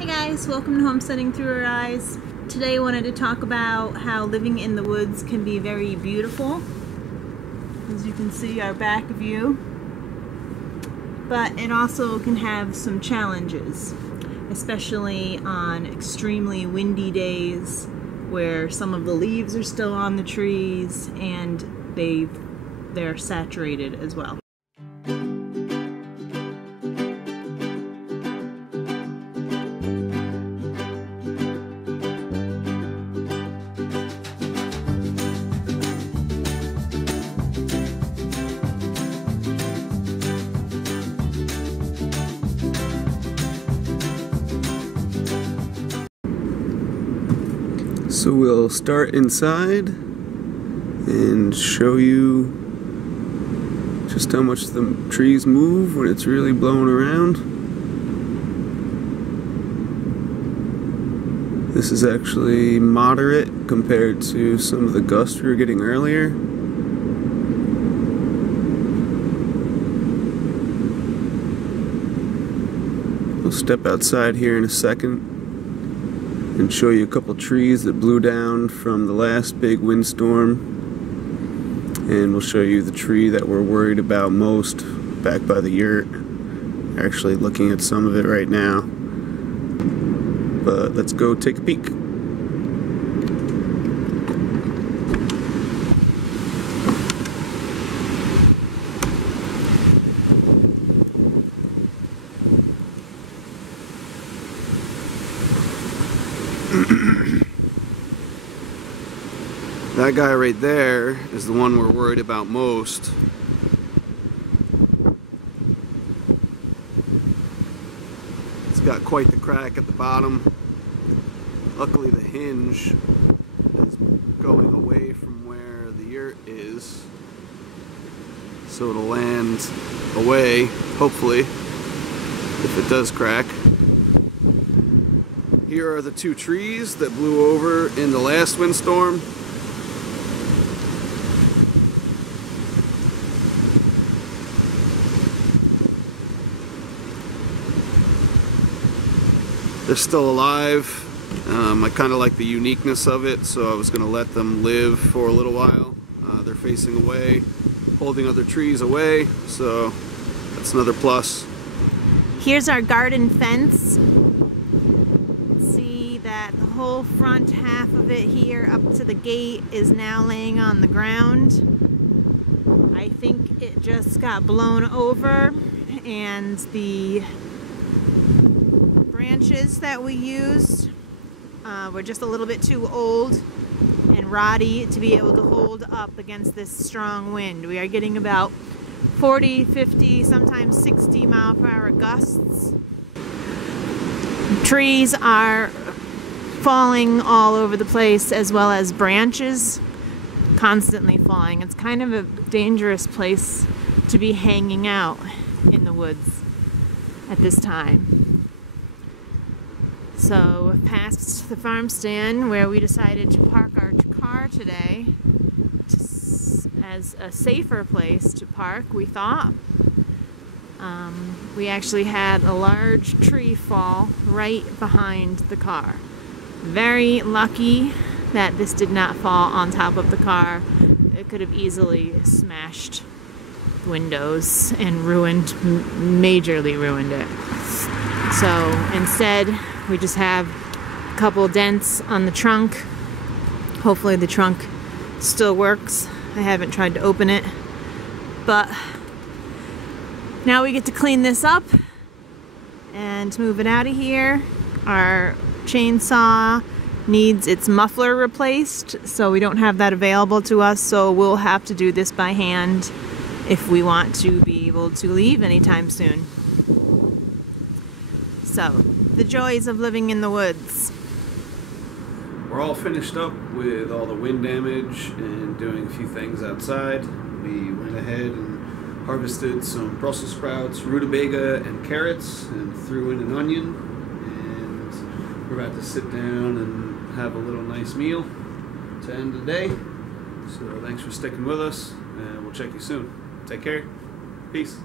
Hey guys, welcome to Homesteading Through Our Eyes. Today I wanted to talk about how living in the woods can be very beautiful. As you can see, our back view. But it also can have some challenges, especially on extremely windy days where some of the leaves are still on the trees and they're saturated as well. So we'll start inside and show you just how much the trees move when it's really blowing around. This is actually moderate compared to some of the gusts we were getting earlier. We'll step outside here in a second and show you a couple trees that blew down from the last big windstorm, and we'll show you the tree that we're worried about most back by the yurt. Actually looking at some of it right now, but let's go take a peek. That guy right there is the one we're worried about most. It's got quite the crack at the bottom. Luckily the hinge is going away from where the yurt is, so it'll land away, hopefully, if it does crack. Here are the two trees that blew over in the last windstorm. They're still alive. I kind of like the uniqueness of it, so I was going to let them live for a little while. They're facing away, holding other trees away, so that's another plus. Here's our garden fence. See that the whole front half of it here up to the gate is now laying on the ground. I think it just got blown over, and the branches that we used were just a little bit too old and rotty to be able to hold up against this strong wind. We are getting about 40, 50, sometimes 60 mile per hour gusts. Trees are falling all over the place, as well as branches constantly falling. It's kind of a dangerous place to be hanging out in the woods at this time. So past the farm stand where we decided to park our car today as a safer place to park, we thought. We actually had a large tree fall right behind the car. Very lucky that this did not fall on top of the car. It could have easily smashed windows and majorly ruined it. So instead, we just have a couple dents on the trunk. Hopefully the trunk still works. I haven't tried to open it, but now we get to clean this up and move it out of here. Our chainsaw needs its muffler replaced, so we don't have that available to us, so we'll have to do this by hand if we want to be able to leave anytime soon. So, the joys of living in the woods. We're all finished up with all the wind damage and doing a few things outside. We went ahead and harvested some Brussels sprouts, rutabaga, and carrots, and threw in an onion. And we're about to sit down and have a little nice meal to end the day. So thanks for sticking with us, and we'll check you soon. Take care. Peace.